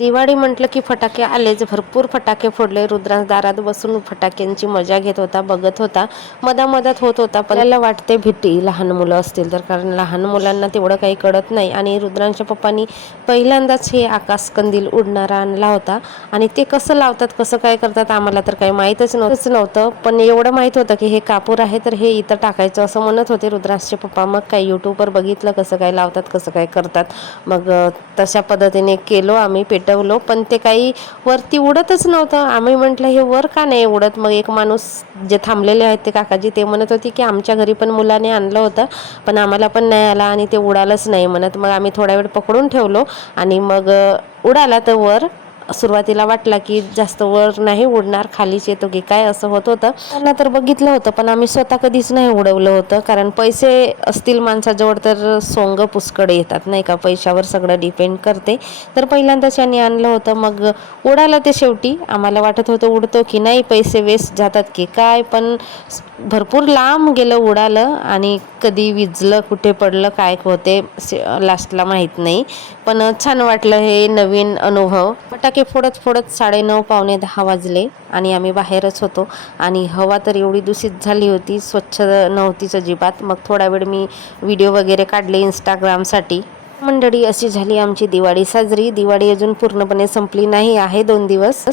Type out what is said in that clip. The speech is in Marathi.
दिवाळी म्हटलं की फटाके आलेच, भरपूर फटाके फोडले. रुद्रांश दारात बसून फटाक्यांची मजा घेत होता, बघत होता, मधात होत होता. पण त्याला वाटते भीती लहान मुलं असतील तर, कारण लहान मुलांना तेवढं काही कळत नाही. आणि रुद्रांच्या पप्पांनी पहिल्यांदाच हे आकाशकंदील उडणारा आणला होता आणि ते कसं लावतात, कसं काय करतात आम्हाला तर काही माहीतच नव्हतं. पण एवढं माहीत होतं की हे कापूर आहे तर हे इथं टाकायचं असं म्हणत होते रुद्रांशचे पप्पा. मग काही यूट्यूबवर बघितलं कसं काय लावतात, कसं काय करतात. मग तशा पद्धतीने केलो आम्ही, पेटवलो. पण ते काही वरती उडतच नव्हतं. आम्ही म्हटलं हे वर का नाही उडत. मग एक माणूस जे थांबलेले आहेत ते काकाजी, ते म्हणत होते की आमच्या घरी पण मुलाने आणलं होतं पण आम्हाला पण नाही आला आणि ते उडालंच नाही म्हणत. मग आम्ही थोडा वेळ पकडून ठेवलो आणि मग उडाला. तर वर सुरुवातीला वाटला की जास्त वर नाही उडणार, खालीच येतो की काय असं होत होतं. त्यांना तर बघितलं होतं पण आम्ही स्वतः कधीच नाही उडवलं होतं, कारण पैसे असतील माणसाजवळ तर सोंग पुष्कळ येतात नाही का, पैशावर सगळं डिपेंड करते. तर पहिल्यांदाच यांनी आणलं होतं, मग उडालं ते शेवटी. आम्हाला वाटत होतं उडतो की नाही, पैसे वेस्ट जातात की काय, पण भरपूर लांब गेलं, उडालं. आणि कधी विजलं, कुठे पडलं, काय होते लास्टला माहीत नाही. पण छान वाटलं हे नवीन अनुभव. फटाके फोडत फोडत 9:30 पावणे 10 वाजले आणि आम्ही बाहेरच होतो. आणि हवा तर एवढी दूषित झाली होती, स्वच्छ नव्हतीच अजिबात. मग थोडा वेळ मी व्हिडिओ वगैरे काढले इंस्टाग्रामसाठी. मंडळी, अशी झाली आमची दिवाळी साजरी. दिवाळी अजून पूर्णपणे संपली नाही आहे, 2 दिवस.